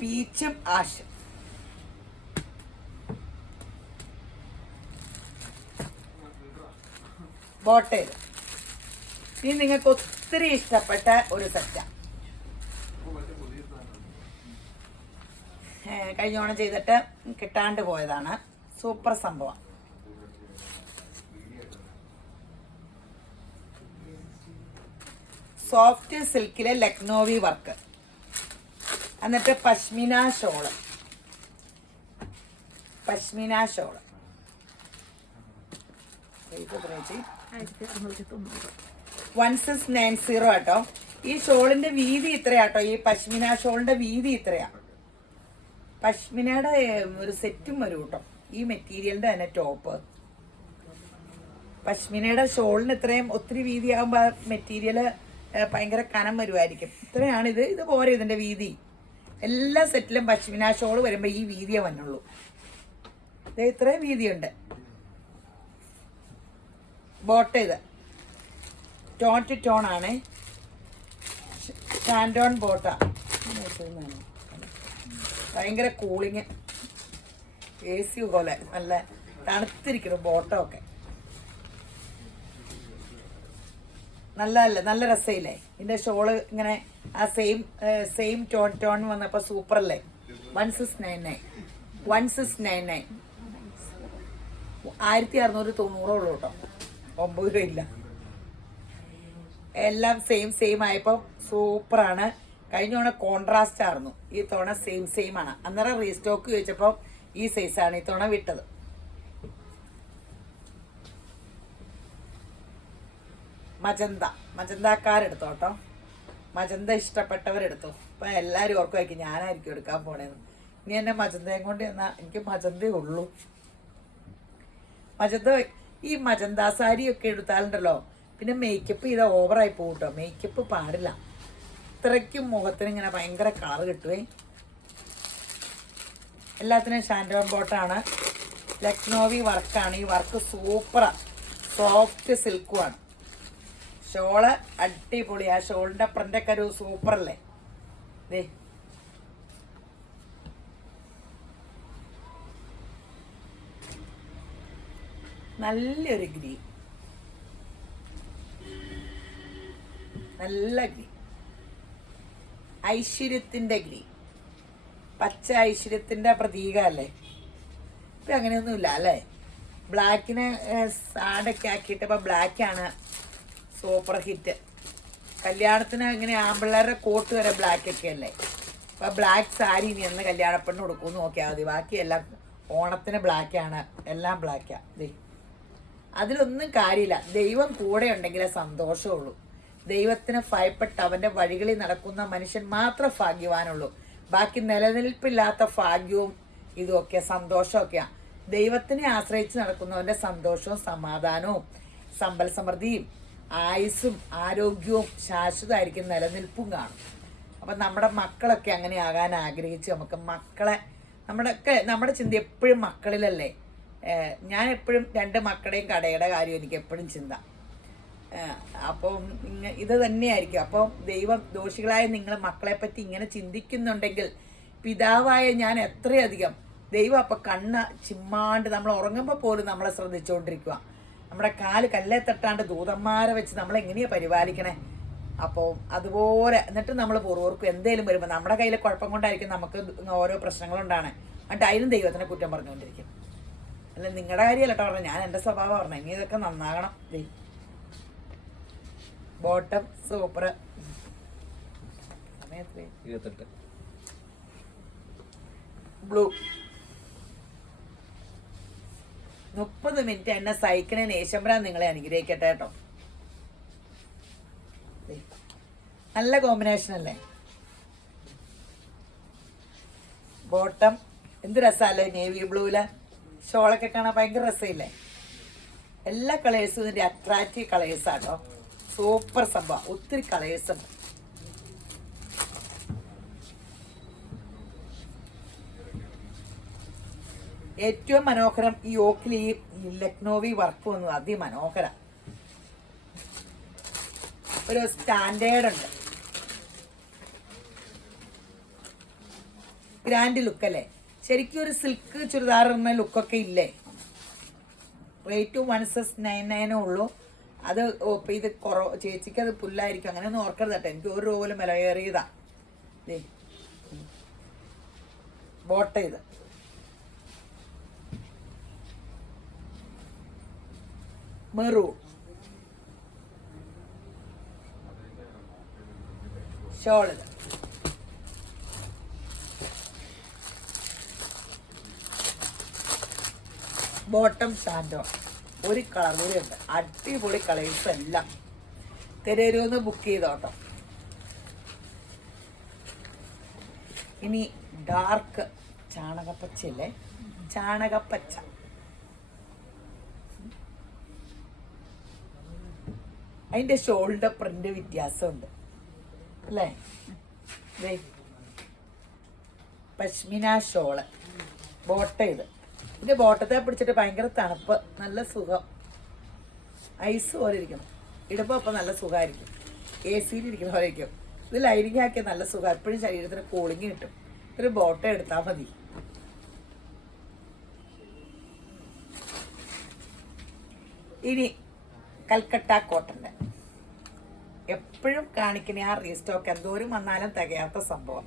പീച്ചും ആഷ്. ബോട്ടയിൽ ഇനി നിങ്ങൾക്ക് ഒത്തിരി ഇഷ്ടപ്പെട്ട ഒരു സെറ്റാ. കഴിഞ്ഞ ഓണം ചെയ്തിട്ട് കിട്ടാണ്ട് പോയതാണ്. സൂപ്പർ സംഭവം. സോഫ്റ്റ് സിൽക്കിലെ ലക്നോവി വർക്ക്, എന്നിട്ട് പശ്മിന ഷോള്. 1690 കേട്ടോ. ഈ ഷോളിന്റെ വീതി ഇത്രയാട്ടോ. ഈ പശ്മിന ഷോളിന്റെ വീതി ഇത്രയാ. പശ്മിനയുടെ ഒരു സെറ്റും വരും കേട്ടോ. ഈ മെറ്റീരിയലിന്റെ തന്നെ ടോപ്പ്. പശ്മിനയുടെ ഷോളിന് ഇത്രയും ഒത്തിരി വീതിയാകുമ്പോൾ മെറ്റീരിയല് ഭയങ്കര കനം വരുമായിരിക്കും. ഇത്രയാണിത്. ഇത് പോരെ ഇതിന്റെ വീതി. എല്ലാ സെറ്റിലും പശ്മിന ഷോൾ വരുമ്പോൾ ഈ വീതിയേ വന്നുള്ളൂ. ഇത് ഇത്രയും വീതിയുണ്ട്. ബോട്ട ഇത് ടോൺ ടു ടോൺ ആണ്. ഷാൻഡോൺ ബോട്ട. ഭയങ്കര കൂളിങ്, AC പോലെ നല്ല തണുത്തിരിക്കണം ബോട്ടമൊക്കെ. നല്ല രസമില്ലേ ഇതിന്റെ ഷോള്? ഇങ്ങനെ ആ സെയിം ടോൺ വന്നപ്പോ സൂപ്പർ അല്ലേ? 1699 1690 ഉള്ളൂ കേട്ടോ. 9 രൂപ ഇല്ല. എല്ലാം സെയിം ആയപ്പോ സൂപ്പറാണ്. കഴിഞ്ഞ തവണ കോൺട്രാസ്റ്റ് ആയിരുന്നു, ഈ തവണ സെയിം ആണ്. അന്നേരം റീസ്റ്റോക്ക് ചോദിച്ചപ്പോ ഈ സൈസാണ് ഈ തവണ വിട്ടത്. മജന്തക്കാരെടുത്തോ കേട്ടോ. മജന്ത ഇഷ്ടപ്പെട്ടവരെടുത്തോ. അപ്പൊ എല്ലാരും ഓർക്കുമായിരിക്കും ഞാനായിരിക്കും എടുക്കാൻ പോണേന്ന്. ഇനി എന്നെ മജന്തയും കൊണ്ട് എന്നാ എനിക്ക് മജന്തേ ഉള്ളൂ. ഈ മജന്ത സാരി ഒക്കെ എടുത്താലുണ്ടല്ലോ പിന്നെ മേക്കപ്പ് ചെയ്താൽ ഓവറായി പോകും കേട്ടോ. മേക്കപ്പ് പാടില്ല. ഇത്രയ്ക്കും മുഖത്തിന് ഇങ്ങനെ ഭയങ്കര കളർ കിട്ടുവേ. എല്ലാത്തിനും ഷാൻഡോൺ ബോട്ടാണ്. ലക്നോവി വർക്കാണ്. ഈ വർക്ക് സൂപ്പറാ. സോഫ്റ്റ് സിൽക്കുമാണ്. ഷോള് അടിപൊളി. ആ ഷോളിന്റെ പ്രിന്റൊക്കെ ഒരു സൂപ്പർ അല്ലേ? ദേ നല്ലൊരു ഗ്രീൻ, നല്ല ഗ്രീൻ, ഐശ്വര്യത്തിന്റെ ഗ്രീൻ. പച്ച ഐശ്വര്യത്തിന്റെ പ്രതീകമല്ലേ? ഇപ്പം അങ്ങനെയൊന്നുമില്ല അല്ലേ? ബ്ലാക്കിനെ സാഡൊക്കെ ആക്കിയിട്ടപ്പോൾ ബ്ലാക്കാണ് സൂപ്പർ ഹിറ്റ്. കല്യാണത്തിന് ഇങ്ങനെ ആമ്പിള്ളേരുടെ കോട്ട് വരെ ബ്ലാക്കൊക്കെ അല്ലേ? അപ്പം ബ്ലാക്ക് സാരി ഇനി എന്ന് കല്യാണപ്പെണ്ണ് കൊടുക്കുമെന്ന് നോക്കിയാൽ മതി. ബാക്കിയെല്ലാം ഓണത്തിന് ബ്ലാക്കാണ്, എല്ലാം ബ്ലാക്കാണ്. അതിലൊന്നും കാര്യമില്ല. ദൈവം കൂടെ ഉണ്ടെങ്കിലേ സന്തോഷമുള്ളൂ. ദൈവത്തിന് ഭയപ്പെട്ട് അവൻ്റെ വഴികളിൽ നടക്കുന്ന മനുഷ്യൻ മാത്രം ഭാഗ്യവാനുള്ളൂ. ബാക്കി നിലനിൽപ്പില്ലാത്ത ഭാഗ്യവും ഇതുമൊക്കെ സന്തോഷമൊക്കെയാണ്. ദൈവത്തിനെ ആശ്രയിച്ച് നടക്കുന്നവൻ്റെ സന്തോഷവും സമാധാനവും സമ്പൽ സമൃദ്ധിയും ആയുസ്സും ആരോഗ്യവും ശാശ്വതമായിരിക്കും, നിലനിൽപ്പും കാണും. അപ്പം നമ്മുടെ മക്കളൊക്കെ അങ്ങനെ ആകാൻ ആഗ്രഹിച്ച് നമുക്ക് മക്കളെ നമ്മുടെ ചിന്ത എപ്പോഴും മക്കളിലല്ലേ. ഞാൻ എപ്പോഴും 2 മക്കളുടെയും കടയുടെ കാര്യം എനിക്ക് എപ്പോഴും ചിന്ത. അപ്പം ഇത് തന്നെയായിരിക്കും. അപ്പം ദൈവം ദോഷികളായ നിങ്ങൾ മക്കളെ പറ്റി ഇങ്ങനെ ചിന്തിക്കുന്നുണ്ടെങ്കിൽ പിതാവായ ഞാൻ എത്രയധികം ദൈവം അപ്പം കണ്ണ് ചിമ്മാണ്ട് നമ്മൾ ഉറങ്ങുമ്പോൾ പോലും നമ്മളെ ശ്രദ്ധിച്ചുകൊണ്ടിരിക്കുക. നമ്മുടെ കാല് കല്ലേ തട്ടാണ്ട് ദൂതന്മാരെ വെച്ച് നമ്മളെങ്ങനെയാണ് പരിപാലിക്കണേ? അപ്പോൾ അതുപോലെ എന്നിട്ട് നമ്മൾ പൂർവ്വർക്കും എന്തേലും വരുമ്പോൾ നമ്മുടെ കയ്യിലെ കുഴപ്പം കൊണ്ടായിരിക്കും നമുക്ക് ഓരോ പ്രശ്നങ്ങളുണ്ടാണ്. എന്നിട്ട് അതിനും ദൈവത്തിനെ കുറ്റം പറഞ്ഞുകൊണ്ടിരിക്കും. അല്ല നിങ്ങളുടെ കാര്യമല്ല കേട്ടോ പറഞ്ഞത്, ഞാൻ എൻ്റെ സ്വഭാവം പറഞ്ഞത്. ഇനി ഇതൊക്കെ നന്നാകണം. Bottom super. ബ്ലൂ 30 മിനിറ്റ് എന്നെ സൈക്കിളിന് നേശമ്പരാൻ നിങ്ങളെ അനുഗ്രഹിക്കട്ടെ കേട്ടോ. നല്ല കോമ്പിനേഷൻ അല്ലേ? ബോട്ടം എന്ത് രസമല്ലേ? നേവി ബ്ലൂവില് ഷോളൊക്കെ കാണാൻ ഭയങ്കര രസമില്ലേ? എല്ലാ കളേഴ്സും ഇതിൻ്റെ അട്രാക്റ്റീവ് കളേഴ്സാട്ടോ. സൂപ്പർ സംഭവം. ഒത്തിരി കളേഴ്സ് ഉണ്ട്. ഏറ്റവും മനോഹരം ഈ യോക്കിൽ ഈ ലക്നോവി വർക്ക് വന്നു. അതിമനോഹര. ഒരു സ്റ്റാൻഡേർഡ് ഉണ്ട്. ഗ്രാൻഡ് ലുക്ക് അല്ലേ? ശരിക്കും ഒരു സിൽക്ക് ചുരിദാർ എന്ന ലുക്കൊക്കെ ഇല്ലേ? റേറ്റ് 1699 ഉള്ളൂ. അത് ഇപ്പം ഇത് ചേച്ചിക്ക് അത് പുല്ലായിരിക്കും, അങ്ങനെയൊന്നും ഓർക്കരുത് കേട്ടോ. എനിക്ക് 1 രൂപ പോലും വില കയറിയതാ. ബോട്ട ഇത് മെറൂൺ ഷോൾ. ഇത് ബോട്ടം ഷാൻഡോ. ഒരു കളർ കൂടി ഉണ്ട്. അടിപൊളി കളേഴ്സ് എല്ലാം. തിരൂന്ന് ബുക്ക് ചെയ്തോട്ടോ. ഇനി ഡാർക്ക് ചാണകപ്പച്ചയല്ലേ, ചാണകപ്പച്ച. അതിൻ്റെ ഷോൾഡർ പ്രിന്റ് വ്യത്യാസമുണ്ട് അല്ലേ. പശ്മിന ഷോള് ബോട്ട. ഇതിൻ്റെ ബോട്ടത്തെ പിടിച്ചിട്ട് ഭയങ്കര തണുപ്പ്, നല്ല സുഖം, ഐസ് പോലെ ഇരിക്കണം. ഇടുമ്പോൾ അപ്പം നല്ല സുഖമായിരിക്കും, AC ഇരിക്കുന്ന പോലെ ഇരിക്കും. ഇത് ലൈനിങ് ആക്കിയാൽ നല്ല സുഖം, എപ്പോഴും ശരീരത്തിന് കൂളിങ് കിട്ടും. ഒരു ബോട്ട എടുത്താൽ മതി. ഇനി കൽക്കട്ട കോട്ടൻ്റെ എപ്പോഴും കാണിക്കുന്ന ആ റീസ്റ്റോക്ക് എന്തോരം വന്നാലും തികയാത്ത സംഭവം.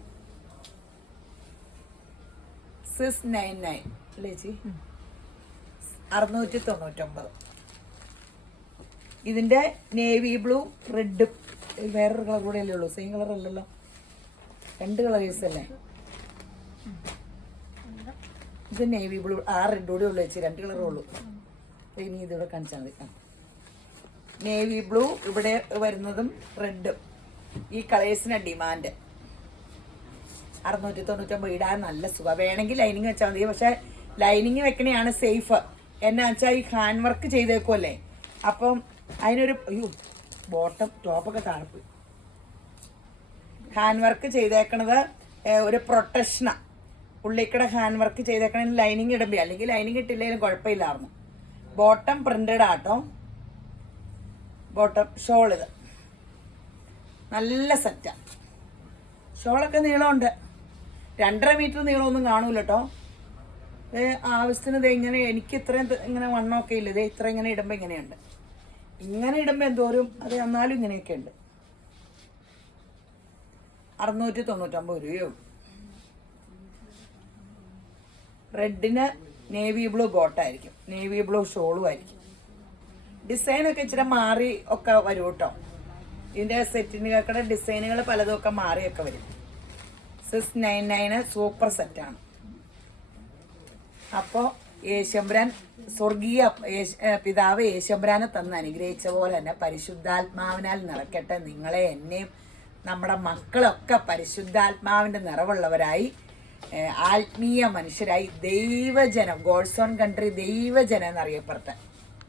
699 അല്ലേ ചേച്ചി, 699. ഇതിൻ്റെ നേവി ബ്ലൂ റെഡ് വേറൊരു കളർ കൂടെ അല്ലേ ഉള്ളൂ, സെയിം കളർ അല്ലല്ലോ, 2 കളേഴ്സ് അല്ലേ. ഇത് നേവി ബ്ലൂ, ആ റെഡ് കൂടെ ഉള്ളു ചേച്ചി, 2 കളറേ ഉള്ളൂ. ഇനി ഇതിവിടെ കാണിച്ചാൽ മതി. നേവി ബ്ലൂ ഇവിടെ വരുന്നതും റെഡും, ഈ കളേഴ്സിന് ഡിമാൻഡ്. 699 ഇടാൻ നല്ല സുഖം. വേണമെങ്കിൽ ലൈനിങ് വെച്ചാൽ മതി, പക്ഷെ ലൈനിങ് വെക്കണയാണ് സേഫ്. എന്നാ വെച്ചാൽ ഈ ഹാൻഡ് വർക്ക് ചെയ്തേക്കുമല്ലേ, അപ്പം അതിനൊരു ബോട്ടം ടോപ്പൊക്കെ താഴെപ്പോയി. ഹാൻഡ് വർക്ക് ചെയ്തേക്കണത് ഒരു പ്രൊട്ടക്ഷനാണ്. ഉള്ളിക്കടെ ഹാൻഡ് വർക്ക് ചെയ്തേക്കണതിന് ലൈനിങ് ഇടുമ്പോൾ, അല്ലെങ്കിൽ ലൈനിങ് ഇട്ടില്ലെങ്കിലും കുഴപ്പമില്ലായിരുന്നു. ബോട്ടം പ്രിന്റഡ് ആട്ടോ, ബോട്ടം ഷോൾ. ഇത് നല്ല സെറ്റാണ്. ഷോളൊക്കെ നീളമുണ്ട്, 2.5 മീറ്റർ നീളമൊന്നും കാണൂല കേട്ടോ. ആവശ്യത്തിന് ഇത് ഇങ്ങനെ, എനിക്ക് ഇത്രയും ഇങ്ങനെ വണ്ണമൊക്കെ ഇല്ല. ഇതേ ഇത്ര ഇങ്ങനെ ഇടുമ്പോൾ ഇങ്ങനെയുണ്ട്, ഇങ്ങനെ ഇടുമ്പോൾ എന്തോരും അത് എന്നാലും ഇങ്ങനെയൊക്കെ ഉണ്ട്. 699 രൂപയേ ഉള്ളൂ. റെഡിന് നേവി ബ്ലൂ ബോട്ടായിരിക്കും, നേവി ബ്ലൂ ഷോളും ആയിരിക്കും. ഡിസൈനൊക്കെ ഇച്ചിരി മാറി ഒക്കെ വരും കേട്ടോ. ഇതിൻ്റെ സെറ്റിനുകൾക്കുടെ ഡിസൈനുകൾ പലതുമൊക്കെ മാറിയൊക്കെ വരും. 699 സൂപ്പർ സെറ്റാണ്. അപ്പോൾ യേശുമ്പുരാൻ സ്വർഗീയ പിതാവ് യേശുമ്പുരാനെ തന്ന് അനുഗ്രഹിച്ച പോലെ തന്നെ പരിശുദ്ധാത്മാവിനാൽ നിറയ്ക്കട്ടെ നിങ്ങളെ, എന്നെയും നമ്മുടെ മക്കളൊക്കെ പരിശുദ്ധാത്മാവിൻ്റെ നിറവുള്ളവരായി, ആത്മീയ മനുഷ്യരായി, ദൈവജനം, ഗോഡ്സ് ഓൺ കൺട്രി ദൈവജനം എന്നറിയപ്പെടുത്താൻ